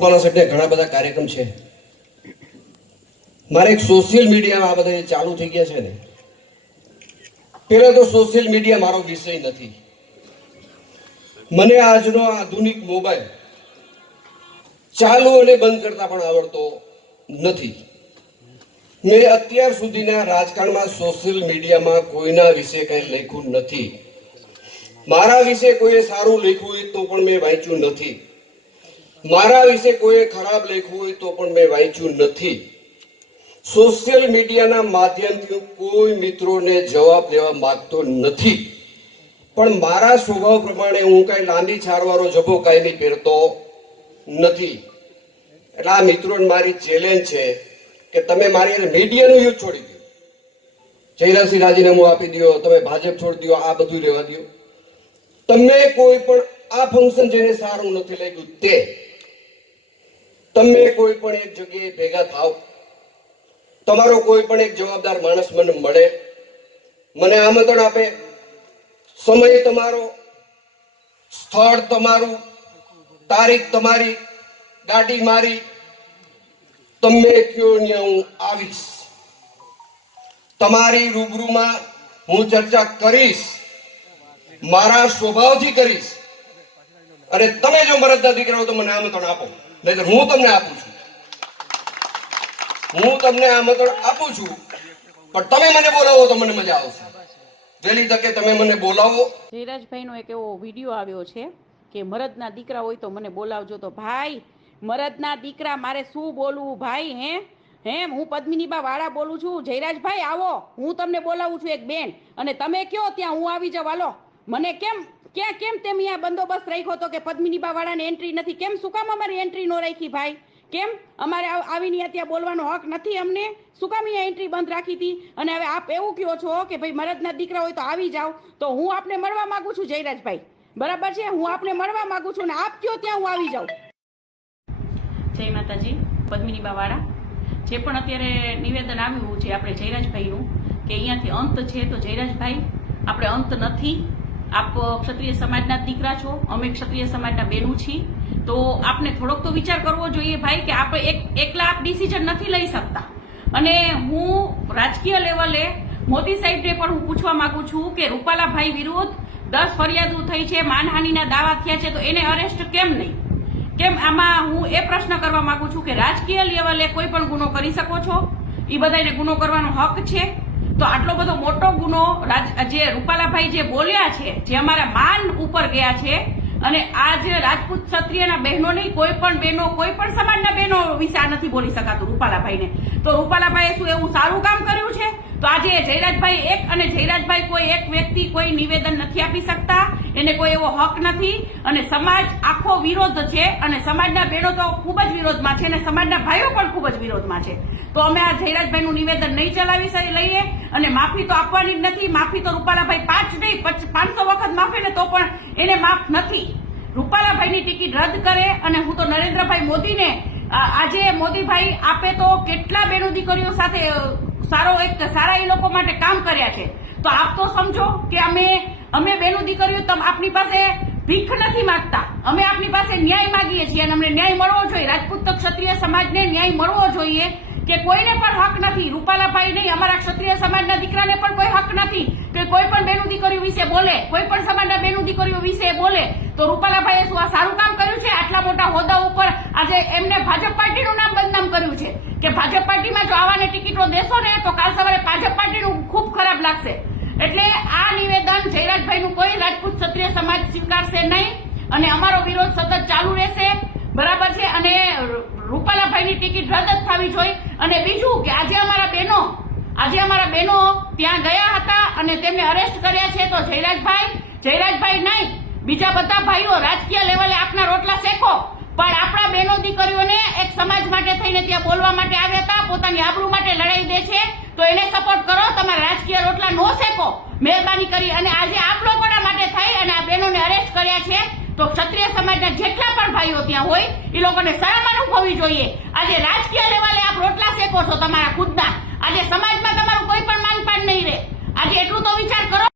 સાહેબને ઘણા બધા કાર્યક્રમ છે. મારે એક સોશિયલ મીડિયામાં આ બધા ચાલુ થઈ ગયા છે ને પેલા તો સોશિયલ મીડિયા મારો વિષય નથી. મને આજનો આધુનિક મોબાઈલ ચાલુ અને બંધ કરતા પણ આવડતો નથી. મેં અત્યાર સુધીના રાજકારણમાં સોશિયલ મીડિયામાં કોઈના વિશે કંઈ લખ્યું નથી. મારા વિશે કોઈએ સારું લખ્યું હોય તો પણ મેં વાંચ્યું નથી. મારા વિશે કોઈએ ખરાબ લેખવું હોય તો પણ મેં વાંચ્યું નથી. સોશિયલ મીડિયાના માધ્યમથી કોઈ મિત્રોને જવાબ લેવા માંગતો નથી. પણ મારા સ્વભાવ પ્રમાણે હું કાંઈ લાંબી છારવાળો જભો કાયમી પહેરતો નથી. એટલે આ મિત્રોને મારી ચેલેન્જ છે કે તમે મારી મીડિયાનું યુદ્ધ છોડી દો. જયરાજસિંહ રાજીનામું આપી દો તમે ભાજપ છોડી દો આ બધું રહેવા દો તમે કોઈ પણ આ ફંક્શન જેને સારું નથી લાગ્યું તે તમે કોઈ પણ એક જગ્યાએ ભેગા થાવ, તમારો કોઈ પણ એક જવાબદાર માણસ મને મળે, મને આમંત્રણ આપે, સમય તમારો, સ્થળ તમારું, તારીખ તમારી, ગાડી મારી તમે કયો ને હું આવીશ? તમારી રૂબરૂમાં હું ચર્ચા કરીશ, મારા સ્વભાવથી કરીશ, અને તમે જો મરદના દીકરા હો તો મને આમંત્રણ આપો. નહીતર હું તમને આપું છું. હું તમને આમંત્રણ આપું છું, પણ તમે મને બોલાવો તો મને મજા આવશે. વહેલી તકે તમે મને બોલાવો. જયરાજભાઈનો એક એવો વીડિયો આવ્યો છે કે મરદના દીકરા હોય તો મને બોલાવજો તો ભાઈ, મરદના દીકરા મારે શું બોલવું ભાઈ, હે? હે હું પદ્મિનીબા વાળા બોલું છું. જયરાજભાઈ, આવો. હું તમને બોલાવું છું એક બેન. અને તમે કયો, ત્યાં હું આવી જાવ હાલો. મને કેમ ક્યાં કેમ તેમ અહીંયા બંદોબસ્ત રાખ્યો હતો કે પદ્મિનીબા વાળાને એન્ટ્રી નથી? કેમ શું કામ અમારી એન્ટ્રી નો રાખી ભાઈ? કેમ? અમારે આવ- આવીને ત્યાં બોલવાનો હક નથી અમને? શું કામ અહીંયા એન્ટ્રી બંધ રાખી હતી? અને હવે આપ એવું કહો છો કે ભાઈ મરદના દીકરા હોય તો આવી જાઓ. તો હું આપને મળવા માંગુ છું જયરાજભાઈ. બરાબર છે? હું આપને મળવા માંગુ છું ને આપ કયો ત્યાં હું આવી જાઉં. જય માતાજી. પદ્મિની બાવાળા. જે પણ અત્યારે નિવેદન આવ્યું છે આપણે જયરાજભાઈનું, કે અહીંયાથી અંત છે તો જયરાજભાઈ, આપણે અંત નથી. આપ ક્ષત્રિય સમાજના દીકરા છો, અમે ક્ષત્રિય સમાજના બેનું છીએ. તો આપને થોડોક તો વિચાર કરવો જોઈએ ભાઈ કે આપણે એક એકલા આપ ડિસિઝન નથી લઈ શકતા. અને હું રાજકીય લેવલે મોદી સાહેબને પણ હું પૂછવા માંગુ છું કે રૂપાલાભાઈ વિરુદ્ધ દસ ફરિયાદો થઈ છે, માનહાનિના દાવા થયા છે, તો એને અરેસ્ટ કેમ નહીં? કેમ આમાં હું એ પ્રશ્ન કરવા માંગુ છું કે રાજકીય લેવલે કોઈ પણ ગુનો કરી શકો છો? એ બધાને ગુનો કરવાનો હક છે? તો આટલો બધો મોટો ગુનો જે રૂપાલાભાઈ જે બોલ્યા છે, જે અમારા માન ઉપર ગયા છે, અને આ જે રાજપૂત ક્ષત્રિયના બહેનો નહીં, કોઈ પણ બહેનો, કોઈ પણ સમાજના બહેનો વિશે આ નથી બોલી શકાતું રૂપાલાભાઈને. તો રૂપાલાભાઈએ શું એવું સારું કામ કર્યું? તો આજે જયરાજભાઈ એક અને જયરાજભાઈ કોઈ એક વ્યક્તિ કોઈ નિવેદન નથી આપી શકતા. એને કોઈ એવો હક નથી. અને સમાજ આખો વિરોધ છે અને સમાજના બહેનો તો ખૂબ જ વિરોધમાં છે અને સમાજના ભાઈઓ પણ ખૂબ જ વિરોધમાં છે. તો અમે આ જયરાજભાઈનું નિવેદન નહીં ચલાવી લઈએ અને માફી તો આપવાની જ નથી. માફી તો રૂપાલાભાઈ પાંચ નહીં, પચ- પાંચસો વખત માફી ને તો પણ એને માફ નથી. રૂપાલાભાઈની ટિકિટ રદ કરે અને હું તો નરેન્દ્રભાઈ મોદીને આજે મોદીભાઈ આપે તો કેટલા બેનો દીકરીઓ સાથે સારો એક સારા એ લોકો માટે કામ કર્યા છે. તો આપ તો સમજો કે અમે અમે બેનો દીકરીઓ આપની પાસે ભીખ નથી માંગતા. અમે આપની પાસે ન્યાય માંગીએ છીએ અને અમને ન્યાય મળવો જોઈએ. રાજપૂત ક્ષત્રિય સમાજને ન્યાય મળવો જોઈએ કે કોઈને પણ હક નથી. રૂપાલાભાઈ નહીં, અમારા ક્ષત્રિય સમાજના દીકરાને પણ કોઈ હક નથી કે કોઈ પણ બેનું દીકરીઓ વિશે બોલે. કોઈ પણ સમાજના બેનું દીકરીઓ વિશે બોલે. તો રૂપાલાભાઈએ શું આ સારું કામ કર્યું છે? આટલા મોટા હોદ્દા આજે એમને ભાજપ પાર્ટીનું નામ બદનામ કર્યું છે. કે ભાજપ પાર્ટીમાં જો આવાને ટિકિટો દેશો ને, તો કાલ સવારે ભાજપ પાર્ટીનું ખૂબ ખરાબ લાગશે. એટલે આ નિવેદન જયરાજભાઈનું કોઈ રાજપૂત ક્ષત્રિય સમાજ સ્વીકારશે નહીં. અને અમારો વિરોધ સતત ચાલુ રહેશે. બરાબર છે? અને રૂપાલાભાઈની ટિકિટ રદ જ થવી જોઈએ અને બીજું કે આજે અમારા બહેનો, આજે અમારા બહેનો ત્યાં ગયા હતા અને તેમને અરેસ્ટ કર્યા છે તો જયરાજભાઈ જયરાજભાઈ નહીં. બીજા બધા ભાઈઓ રાજકીય લેવલે આપના રોટલા શેકો. પણ આપણા બહેનો દીકરીઓને એક સમાજ માટે થઈને ત્યાં બોલવા માટે આવ્યા હતા, પોતાની આબરૂ માટે લડાઈ દે છે, તો એને સપોર્ટ કરો, તમારા રાજકીય રોટલા નો શેકો, મહેરબાની કરી અને આજે આપ લોકોના માટે થઈ અને આ બહેનોને અરેસ્ટ કર્યા છે. તો ક્ષત્રિય સમાજના જેટલા પણ ભાઈઓ ત્યાં હોય, એ લોકોને શરમ અનુભવવી જોઈએ. આજે રાજકીય લેવલે આપ રોટલા શેકો છો તમારા ખુદના. આજે સમાજમાં તમારું કોઈ પણ માનપાન નહીં રહે. આજે એટલું તો વિચાર કરો